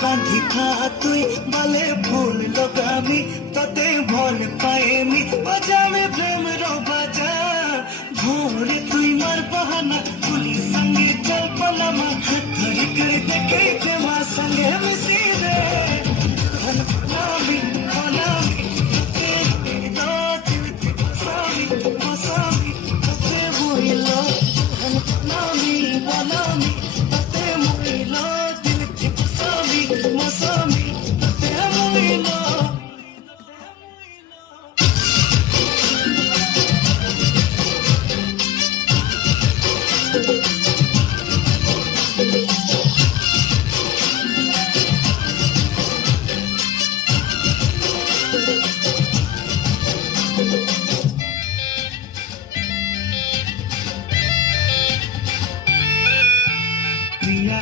কান্ধিখা তুই বালে ফুল লগাবি তাতে ভল পায়েমি বাজাবে প্রেমের বাজা ভোরে তুই মার বাহানা পুলিশ সঙ্গে চল পলামা হাত ধরে করে দেখে প্রেমা সঙ্গে মিশি রে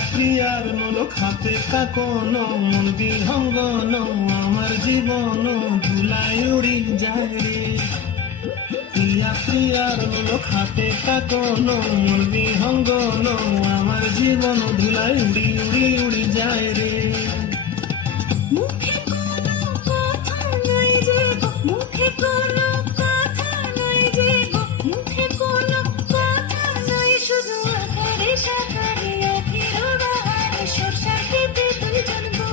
প্রিয়ার নোলক হাতে কাকন মন বিহঙ্গন আমার জীবন ধুলায় উড়ি যায় রে প্রিয়ার নোলক হাতে কাকন মন বিহঙ্গন আমার জীবন ধুলায় উড়ি উড়ি উড়ি যায় রে মুখে কোনো কথা নাই যে গো মুখে কোনো কথা নাই যে গো মুখে কোনো কথা নাই শুধু আকারে সাকারে আখির বাহারে সরষার খেতে তুই জানবো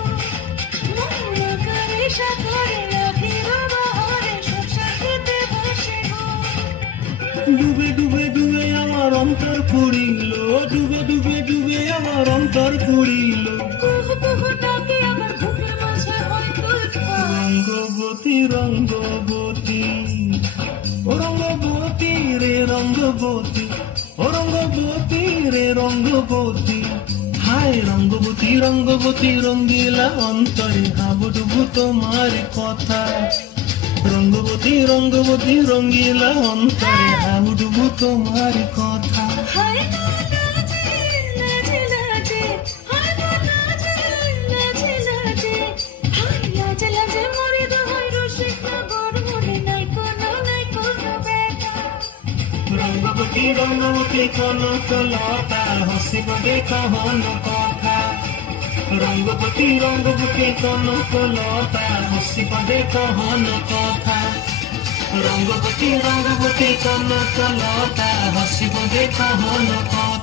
মন আকারে সাকারে আখির বাহারে সরষার খেতে বসে গো ডুবে ডুবে ডুবে আমার অন্তর পুরিল ডুবে ডুবে ডুবে আমার অন্তর পুরিল কুহু কুহু ডাকে আমার বুকের মাঝে হয় তুলপা রঙ্গবতী রঙ্গবতী ও রঙ্গবতী রে রঙ্গবতী ও রঙ্গবতী রে রঙ্গবতী হায় রঙ্গবতী রঙ্গবতী রঙ্গিলা অন্তরে হাবুডুবু তোমার কথা রঙ্গবতী রঙ্গবতী রঙ্গিলা অন্তরে হাবুডুবু তোমার কথা হায় না লাজে লাজে লাজে হায় না লাজে লাজে লাজে হায় লাজে লাজে মরে দোহাই রসিক নগর মনে নাই কোনো বেটা রঙ্গবতী রঙ্গবতী কনক লতা হসিব দেখা হন কথা রঙ্গবতী রঙ্গবতী কনক লতা হসিব দেখা হন কথা রঙ্গবতী রঙ্গবতী কনক লতা হসিব দেখা হন কথা